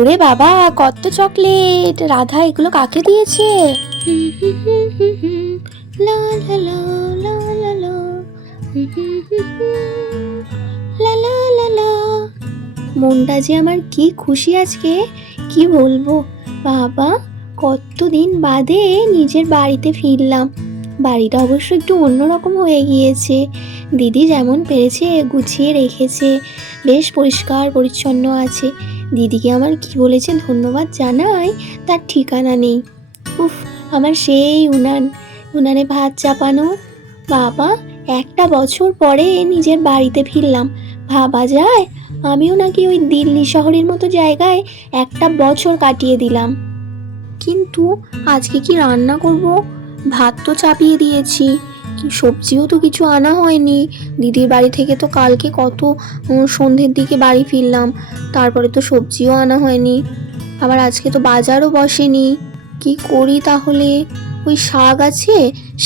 ওরে বাবা, কত চকলেট! রাধা এগুলো কাকে দিয়েছে? লা লা লা লা লা লা, লা লা লা লা। মনটা যে আমার কি খুশি আজকে, কি বলবো। বাবা, কতদিন বাদে নিজের বাড়িতে ফিরলাম। বাড়িটা অবশ্য একটু অন্যরকম হয়ে গিয়েছে। দিদি যেমন পেরেছে গুছিয়ে রেখেছে, বেশ পরিষ্কার পরিচ্ছন্ন আছে। দিদিকে আমার কি বলেছে ধন্যবাদ জানাই তার ঠিকানা নেই। উফ, আমার সেই উনানে ভাত চাপানো। বাবা, একটা বছর পরে নিজের বাড়িতে ফিরলাম। ভাবা যায় আমিও নাকি ওই দিল্লি শহরের মতো জায়গায় একটা বছর কাটিয়ে দিলাম। কিন্তু আজকে কি রান্না করব? ভাত তো চাপিয়ে দিয়েছি, সবজিও তো কিছু আনা হয়নি। দিদির বাড়ি থেকে তো কালকে কত সন্ধ্যের দিকে বাড়ি ফিরলাম, তারপরে তো সবজিও আনা হয়নি। আবার আজকে তো বাজারও বসেনি। কি করি তাহলে? ওই শাক আছে,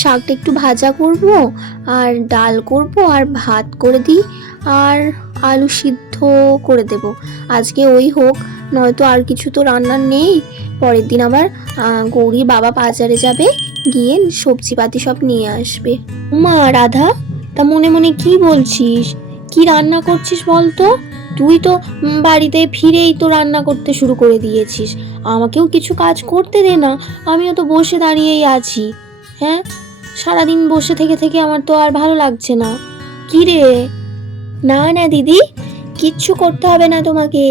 শাকটা একটু ভাজা করব, আর ডাল করব, আর ভাত করে দিই, আর আলু সিদ্ধ করে দেব। আজকে ওই হোক, নয়তো আর কিছু তো রান্নার নেই। পরের দিন আবার গৌরীর বাবা বাজারে যাবে, গিয়ে সবজিপাতি সব নিয়ে আসবে। মা রাধা, তা মনে মনে কি বলছিস? কি রান্না করছিস বলতো? তুই তো বাড়িতে ফিরেই তো রান্না করতে শুরু করে দিয়েছিস। আমাকেও কিছু কাজ করতে দে না, আমিও তো বসে দাঁড়িয়েই আছি। হ্যাঁ, সারাদিন বসে থেকে থেকে আমার তো আর ভালো লাগছে না। কি রে? না না দিদি, কিচ্ছু করতে হবে না তোমাকে।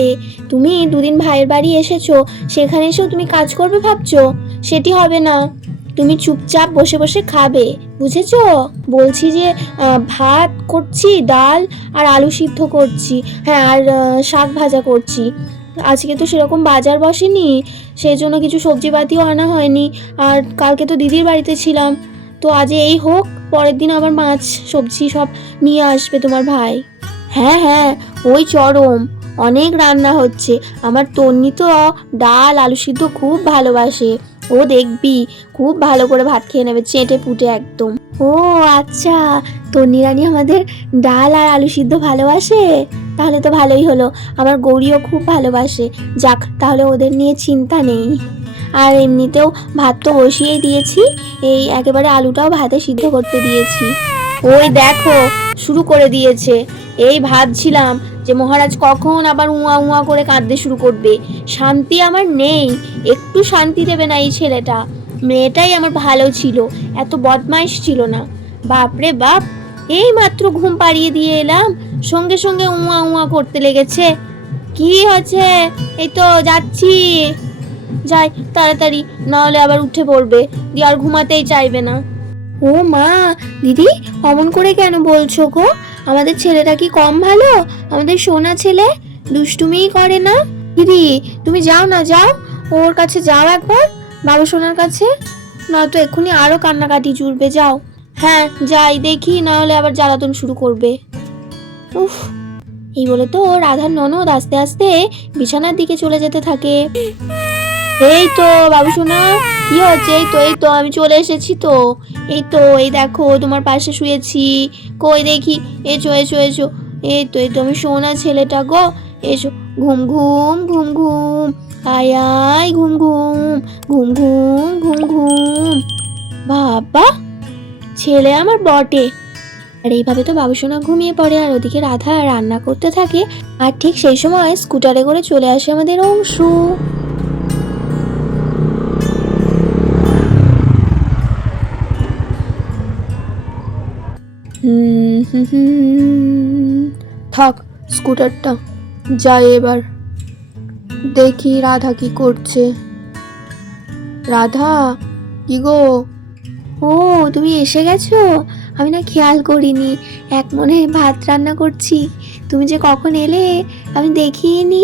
তুমি দুদিন ভাইয়ের বাড়ি এসেছো, সেখানে এসেও তুমি কাজ করবে ভাবছো? সেটি হবে না। তুমি চুপচাপ বসে বসে খাবে, বুঝেছো? বলছি যে ভাত করছি, ডাল আর আলু সিদ্ধ করছি, হ্যাঁ, আর শাক ভাজা করছি। আজকে তো সেরকম বাজার বসেনি, সেই জন্য কিছু সবজিপাতিও আনা হয়নি। আর কালকে তো দিদির বাড়িতে ছিলাম, তো আজ এই হোক, পরের দিন আবার মাছ সবজি সব নিয়ে আসবে তোমার ভাই। হ্যাঁ হ্যাঁ, ওই চরম অনেক রান্না হচ্ছে। আমার তন্নি তো ডাল আলু সিদ্ধ খুব ভালোবাসে। ও দেখবি খুব ভালো করে ভাত খেয়ে নেবে, চেটে পুটে একদম। ও আচ্ছা, তন্নি রানী আমাদের ডাল আর আলু সিদ্ধ ভালোবাসে? তাহলে তো ভালোই হলো, আমার গৌরীও খুব ভালোবাসে। যাক, তাহলে ওদের নিয়ে চিন্তা নেই। আর এমনিতেও ভাত তো বসিয়েই দিয়েছি, এই একেবারে আলুটাও ভাতে সিদ্ধ করতে দিয়েছি। ওই দেখো, শুরু করে দিয়েছে। এই ভাবছিলাম যে মহারাজ কখন আবার উয়া উয়া করে কাঁদতে শুরু করবে। শান্তি আমার নেই, একটু শান্তি দেবে না এই ছেলেটা। মেয়েটাই আমার ভালো ছিল, এত বদমাইশ ছিল না। বাপরে বাপ, এই মাত্র ঘুম পাড়িয়ে দিয়ে এলাম, সঙ্গে সঙ্গে উয়া উয়া করতে লেগেছে। কি হচ্ছে? এই তো যাচ্ছি, যাই তাড়াতাড়ি, নাহলে আবার উঠে পড়বে, দিয়ে আর ঘুমাতেই চাইবে না। ও মা, দিদি অমন করে কেন বলছো গো? আমাদের ছেলেটা কি কম ভালো? আমাদের সোনা ছেলে দুষ্টুমিই করে না। দিদি তুমি যাও না, যাও ওর কাছে যাও একবার, বাবা সোনার কাছে, নয়তো এক্ষুনি আরো কান্নাকাটি জুড়বে। যাও। হ্যাঁ যাই, দেখি না হলে আবার জ্বালাতন শুরু করবে। উফ, এই বলে তো রাধার ননদ আস্তে আস্তে বিছানার দিকে চলে যেতে থাকে। এই তো বাবু সোনা, কি হচ্ছে? এই তো আমি চলে এসেছি তো। এই দেখো তোমার পাশে শুয়েছি। কই দেখি, এসো এসো এসো। এই তো আমি সোনা ছেলেটা গো। এসো, ঘুম ঘুম ঘুম ঘুম, আয় আয় ঘুম ঘুম, ঘুম ঘুম ঘুম ঘুম। বাবা, ছেলে আমার বটে। আর এইভাবে তো বাবুসোনা ঘুমিয়ে পড়ে, আর ওদিকে রাধা রান্না করতে থাকে। আর ঠিক সেই সময় স্কুটারে করে চলে আসে আমাদের অংশু। থাক স্কুটারটা, যাই এবার দেখি রাধা কি করছে। রাধা, কি গো? ও, তুমি এসে গেছো? আমি না খেয়াল করিনি, এক মনে ভাত রান্না করছি, তুমি যে কখন এলে আমি দেখিনি।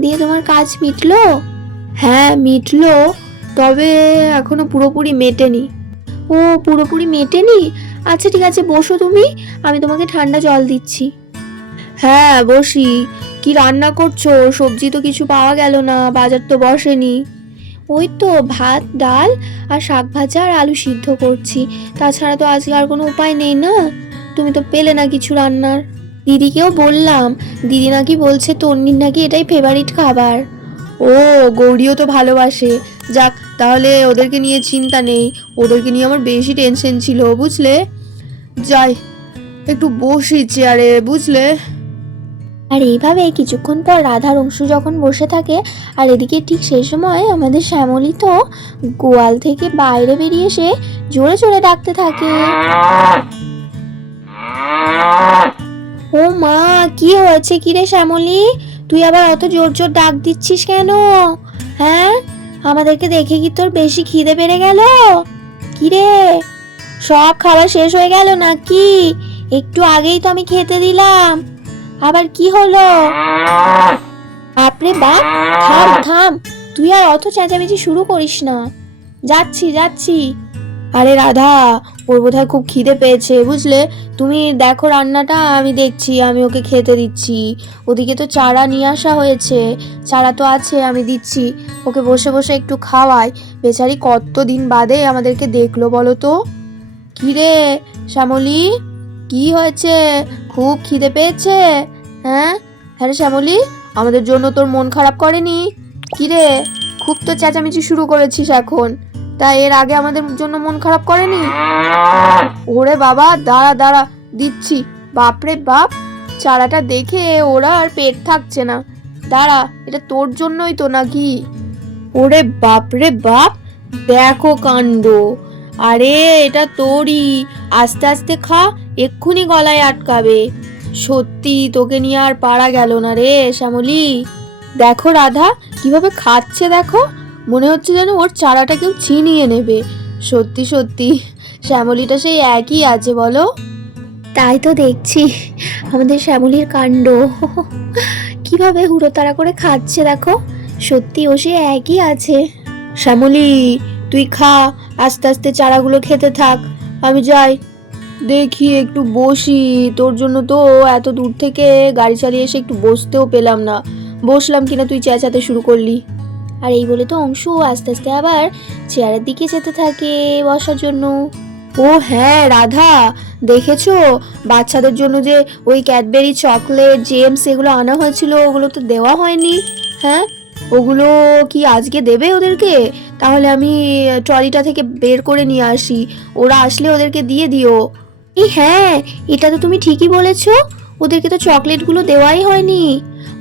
দিয়ে তোমার কাজ মিটলো? হ্যাঁ মিটলো, তবে এখনো পুরোপুরি মেটেনি। ও, পুরোপুরি মেটেনি? আচ্ছা ঠিক আছে, বসো তুমি, আমি তোমাকে ঠান্ডা জল দিচ্ছি। হ্যাঁ বসি। কি রান্না করছো? সবজি তো কিছু পাওয়া গেল না, বাজার তো বসেনি। ওই তো ভাত ডাল আর শাক ভাজা আর আলু সিদ্ধ করছি, তাছাড়া তো আজকে আর কোনো উপায় নেই না। তুমি তো পেলে না কিছু রান্নার। দিদিকেও বললাম, দিদি নাকি বলছে তন্নির নাকি এটাই ফেভারিট খাবার। ও, গৌরীও তো ভালোবাসে। যাক, তাহলে ওদেরকে নিয়ে চিন্তা নেই। ওদেরকে নিয়ে আমার বেশি টেনশন ছিল, বুঝলে। যাই, একটু বসি চেয়ারে, বুঝলে। আর এইভাবে কিছুক্ষণ পর রাধার অংশু যখন বসে থাকে, আর এদিকে ঠিক সেই সময় আমাদের শ্যামলী তো গোয়াল থেকে বাইরে বেরিয়ে এসে জোরে জোরে ডাকতে থাকে। ও মা, কি হয়েছে? কি রে শ্যামলী, তুই আবার অত জোর জোর ডাক দিচ্ছিস কেন? হ্যাঁ, আমাদেরকে দেখে কি তোর বেশি খিদে বেড়ে গেল? কি রে, সব খাবার শেষ হয়ে গেল নাকি? একটু আগেই তো আমি খেতে দিলাম, আবার কি হলো? বাপরে বাপ, থাম থাম, তুই আর অত চেঁচামেচি শুরু করিস না। যাচ্ছি যাচ্ছি। আরে রাধা, ওর বোধহয় খুব খিদে পেয়েছে, বুঝলে। তুমি দেখো রান্নাটা, আমি দেখছি, আমি ওকে খেতে দিচ্ছি। ওদিকে তো চারা নিয়ে আসা হয়েছে, চারা তো আছে, আমি দিচ্ছি। ওকে বসে বসে একটু খাওয়াই। বেচারি কতদিন বাদে আমাদেরকে দেখলো বলো তো। কি রে শ্যামলী, কি হয়েছে? খুব খিদে পেয়েছে? হ্যাঁ হ্যাঁ রে শ্যামলী, আমাদের জন্য তোর মন খারাপ করেনি? কি রে, খুব তো চেঁচামেচি শুরু করেছিস এখন। তা এর আগে আমাদের জন্য মন খারাপ করেনি? ওরে বাবা, দাঁড়া দাঁড়া, দিচ্ছি। বাপরে বাপ, চারাটা দেখে ওরা আর পেট থাকছে না। দাঁড়া, এটা তোর জন্যই তো নাকি? ওরে বাপরে বাপ, দেখো কাণ্ড। আরে এটা তোরই, আস্তে আস্তে খা, এক্ষুনি গলায় আটকাবে। সত্যি তোকে নিয়ে আর পারা গেল না রে শ্যামলী। দেখো রাধা কিভাবে খাচ্ছে, দেখো, মনে হচ্ছে যেন ওর চারাটা কেউ ছিনিয়ে নেবে। সত্যি সত্যি শ্যামলীটা সেই একই আছে বলো। তাই তো দেখছি, আমাদের শ্যামলীর কাণ্ড, কিভাবে হুড়োতাড়া করে খাচ্ছে দেখো। সত্যি ও সে একই আছে। শ্যামলী, তুই খা, আস্তে আস্তে চারাগুলো খেতে থাক। আমি যাই, দেখি একটু বসি। তোর জন্য তো এত দূর থেকে গাড়ি চালিয়ে এসে একটু বসতেও পেলাম না। বসলাম কিনা তুই চেঁচাতে শুরু করলি। আর এই বলে তো অংশু আস্তে আস্তে আবার চেয়ারের দিকে যেতে থাকে বসার জন্য। ও হ্যাঁ রাধা, দেখেছো বাচ্চাদের জন্য যে ওই ক্যাডবেরি চকলেট জেমস এগুলো আনা হয়েছিল, ওগুলো তো দেওয়া হয়নি। হ্যাঁ, ওগুলো কি আজকে দেবে ওদেরকে? তাহলে আমি ট্রলিটা থেকে বের করে নিয়ে আসি, ওরা আসলে ওদেরকে দিয়ে দিও। এই হ্যাঁ, এটা তো তুমি ঠিকই বলেছো, ওদেরকে তো চকলেটগুলো দেওয়াই হয়নি।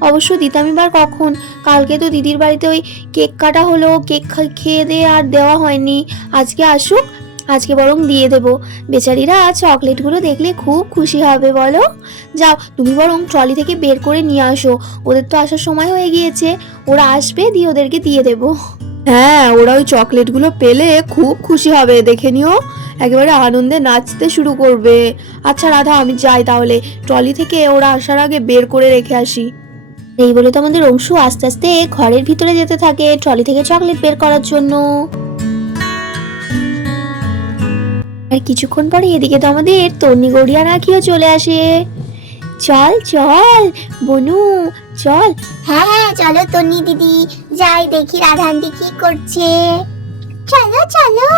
অবশ্য দিতামই বার কখন, কালকে তো দিদির বাড়িতে ওই কেক কাটা হলো, কেক খেয়ে দিয়ে আর দেওয়া হয়নি। আজকে আসুক, আজকে বরং দিয়ে দেবো। বেচারিরা চকলেটগুলো দেখলে খুব খুশি হবে বলো। যাও তুমি বরং ট্রলি থেকে বের করে নিয়ে আসো, ওদের তো আসার সময় হয়ে গিয়েছে, ওরা আসবে, দিয়ে ওদেরকে দিয়ে দেবো। হ্যাঁ, ওরা ওই চকলেটগুলো পেলে খুব খুশি হবে, দেখে নিও, একেবারে আনন্দে নাচতে শুরু করবে। আচ্ছা রাধা, আমি যাই তাহলে, ট্রলি থেকে ওরা আসার আগে বের করে রেখে আসি। এই বলে তো আমাদের অংশু আস্তে আস্তে ঘরের ভিতরে যেতে থাকে ট্রলি থেকে চকলেট বের করার জন্য। আর কিছুক্ষণ পরে এদিকে তো আমাদের তন্নি গড়িয়া রাখিও চলে আসে। চল চল বনু, চল। হ্যাঁ হ্যাঁ, চলো তন্নি দিদি, যাই দেখি রাধা আন্টি কি করছে। চলো চলো,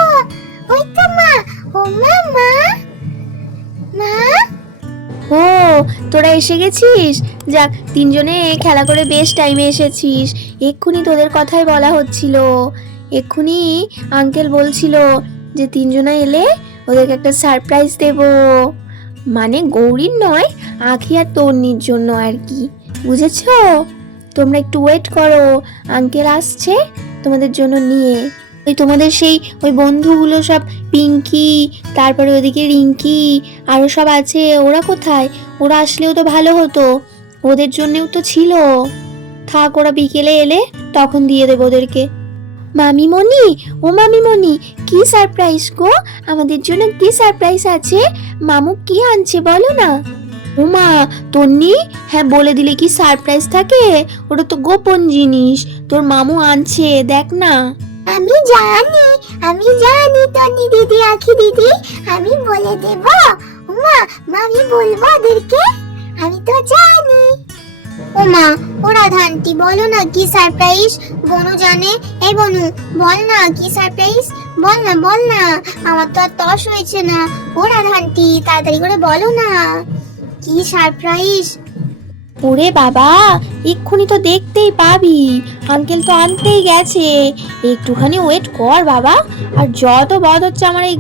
ওই তো মা। ও মা, মা মা। ও, তোরা এসে গেছিস? যাক, তিনজনে খেলা করে বেশ টাইমে এসেছিস। এক্ষুনি তোদের কথাই বলা হচ্ছিল। এক্ষুনি আঙ্কেল বলছিল যে তিনজনা এলে ওদেরকে একটা সারপ্রাইজ দেব, মানে গৌরীর নয়, আঁখি আর তন্নির জন্য আর কি, বুঝেছো? তোমরা একটু ওয়েট করো, আঙ্কেল আসছে তোমাদের জন্য নিয়ে। ওই তোমাদের সেই ওই বন্ধুগুলো সব, পিঙ্কি, তারপরে ওদিকে রিঙ্কি, আরও সব আছে, ওরা কোথায়? ওরা আসলেও তো ভালো হতো, ওদের জন্যেও তো ছিল। থাক, ওরা বিকেলে এলে তখন দিয়ে দেবো ওদেরকে। মামিমণি, ও মামিমণি, কি সারপ্রাইজ গো? আমাদের জন্য কি সারপ্রাইজ আছে? মামু কি আনছে বলো না। ওমা তন্নি, হ্যাঁ বলে দিলে কি সারপ্রাইজ থাকে? ওটা তো গোপন জিনিস, তোর মামু আনছে, দেখ না। আমি জানি, আমি জানি তন্নি দিদি, আখি দিদি, আমি বলে দেব। মা, আমি বলবো ওদেরকে, আমি তো জানি। ও মা, ও রাধা আন্টি বলো না কি সারপ্রাইজ? বনু জানে। এই বনু, বল না কি সারপ্রাইজ, বল না বল না, আমার তো আর তস হয়েছে না। ও রাধা আন্টি তাড়াতাড়ি করে বলো না কি সারপ্রাইজ। ও ওরে বাবা, এক্ষুনি তো দেখতেই পাবি, আঙ্কেল তো আনতেই গেছে। একটুখানি ওয়েট কর বাবা। আর যত বদ হচ্ছে আমার এই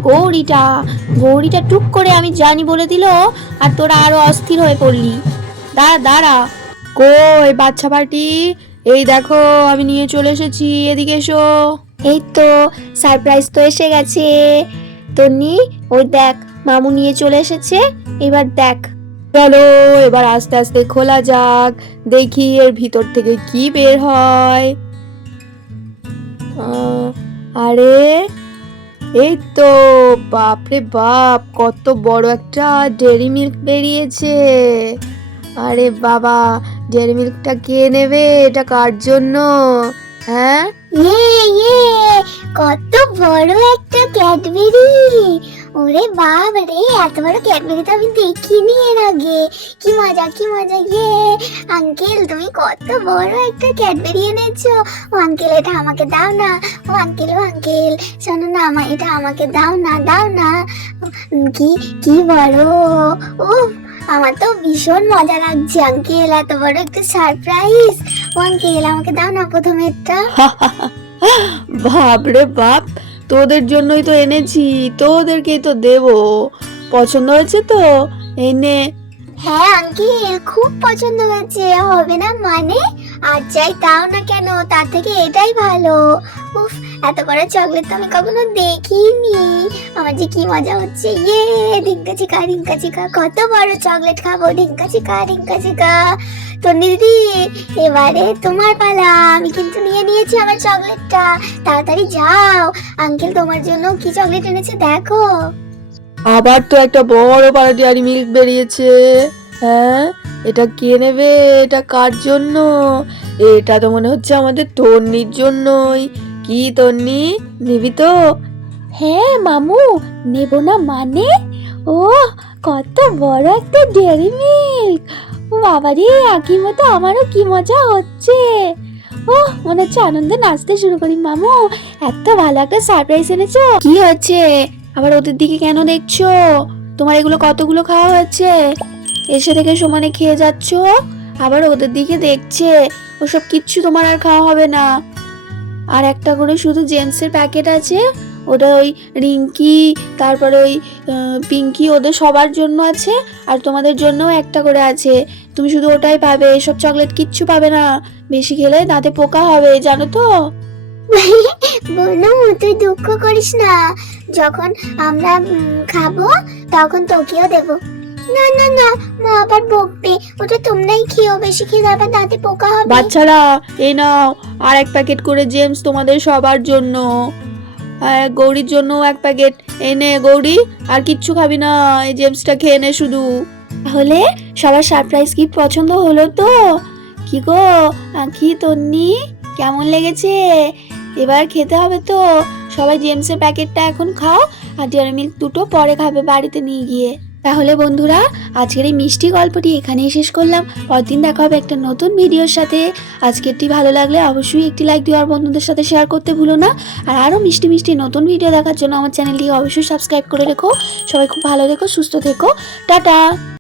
গৌরীটা টুক করে আমি জানি বলে দিল, আর তোরা আরো অস্থির হয়ে পড়লি। দাঁড়া দাঁড়া। কই বাচ্চা পার্টি, এই দেখো আমি নিয়ে চলে এসেছি, এদিকে এসো। এই তো সারপ্রাইজ তো এসে গেছে তন্নি, ওই দেখ মামু নিয়ে চলে এসেছে। এবার দেখ। চলো এবার আস্তে আস্তে খোলা যাক, দেখি এর ভিতর থেকে কি বের হয়। আরে এই তো, বাপরে বাপ, কত বড় একটা ডেয়ারি মিল্ক বেরিয়েছে। আরে বাবা, ডেয়ারি মিল্কটা কে নেবে? এটা কার জন্য? হ্যাঁ, ইয়ে কত বড় একটা ক্যাডবেরি! ওরে বাপ রে, এত বড় ক্যাডবেরি তো আমি দেখিনি এর আগে। কি মজা কি মজা! আঙ্কেল তুমি কত বড় একটা ক্যাডবেরি এনেছো। ও আঙ্কেল, এটা আমাকে দাও না। ও আঙ্কেল শোনো না, এটা আমাকে দাও না। কি কি বড়! ও আমার তো ভীষণ মজা লাগছে আঙ্কেল, এত বড় একটা সারপ্রাইজ। ও আঙ্কেল, আমাকে দাও না প্রথমে এটা। বাপরে বাপ, তোদের জন্যই তো এনেছি, তোদেরকেই তো দেবো। পছন্দ হয়েছে তো? এই নে। হ্যাঁ আঙ্কেল, খুব পছন্দ হয়েছে। হবে না মানে? আর চাই তাও না কেন, তার থেকে এটাই ভালো। উফ, এত বড় চকলেট তো আমি কখনো দেখিনি। আমার যে কি মজা হচ্ছে। রিঙ্কা চিকা, কত বড় চকলেট খাবো। রিঙ্কা চিকা। তন্নি দিদি, এবারে তোমার পালা। আমি কিন্তু নিয়ে নিয়েছি আমার চকলেটটা। তাড়াতাড়ি যাও, আঙ্কেল তোমার জন্য কি চকলেট এনেছে দেখো। আবার তো একটা বড় পাড়া ডেয়ারি মিল্ক বেরিয়েছে। হ্যাঁ, এটা কে নেবে? এটা কার জন্য? এটা তো মনে হচ্ছে আমাদের তন্নির জন্যই। কি তন্নি, নিবি তো? হ্যাঁ মামু, নেব না মানে? ও কত বড় একটা ডেয়ারি মিল্ক! ও বাবা রে, আগের মতো আমারও কি মজা হচ্ছে। ও মনে হচ্ছে আনন্দে নাচতে শুরু করি। মামু, এত ভালো একটা সারপ্রাইজ এনেছো। কি হচ্ছে আবার ওদের দিকে কেন দেখছো? তোমার এগুলো কতগুলো খাওয়া হয়েছে? এসে থেকে সমানে খেয়ে যাচ্ছ, আবার ওদের দিকে দেখছে। ওসব কিচ্ছু তোমার আর খাওয়া হবে না। আর একটা করে শুধু জেমসের প্যাকেট আছে, ওটা ওই রিঙ্কি, তারপরে ওই পিঙ্কি, ওদের সবার জন্য আছে। আর তোমাদের জন্যও একটা করে আছে, তুমি শুধু ওটাই পাবে। এসব চকলেট কিচ্ছু পাবে না, বেশি খেলে দাঁতে পোকা হবে, জানো তো? বনু, তুই দুঃখ করিস না। যখন আমরা খাবো তখন তোকেও দেব। না, মা আবার বকবে। ওটা তোমরাই খেও, বেশি খেলে আবার দাঁতে পোকা হবে। বাচ্চারা, এই নাও আর এক প্যাকেট করে জেমস তোমাদের সবার জন্য। গৌরীর জন্য এক প্যাকেট। এনে গৌরী, আর কিচ্ছু খাবি না, এই জেমসটা খেয়ে নে শুধু। তাহলে সবার সারপ্রাইজ গিফট পছন্দ হলো তো? কি গো আঁখি, তন্নি, কেমন লেগেছে? এবার খেতে হবে তো। সবাই জেমসের প্যাকেটটা এখন খাও, আর ডেয়ারি মিল্ক দুটো পরে খাবে বাড়িতে নিয়ে গিয়ে। তাহলে বন্ধুরা, আজকের এই মিষ্টি গল্পটি এখানেই শেষ করলাম। পরদিন দেখা হবে একটা নতুন ভিডিওর সাথে। আজকেরটি ভালো লাগলে অবশ্যই একটি লাইক দিও, আর বন্ধুদের সাথে শেয়ার করতে ভুলো না। আর আরও মিষ্টি মিষ্টি নতুন ভিডিও দেখার জন্য আমার চ্যানেলটিকে অবশ্যই সাবস্ক্রাইব করে রেখো। সবাই খুব ভালো থেকো, সুস্থ থেকো। টাটা।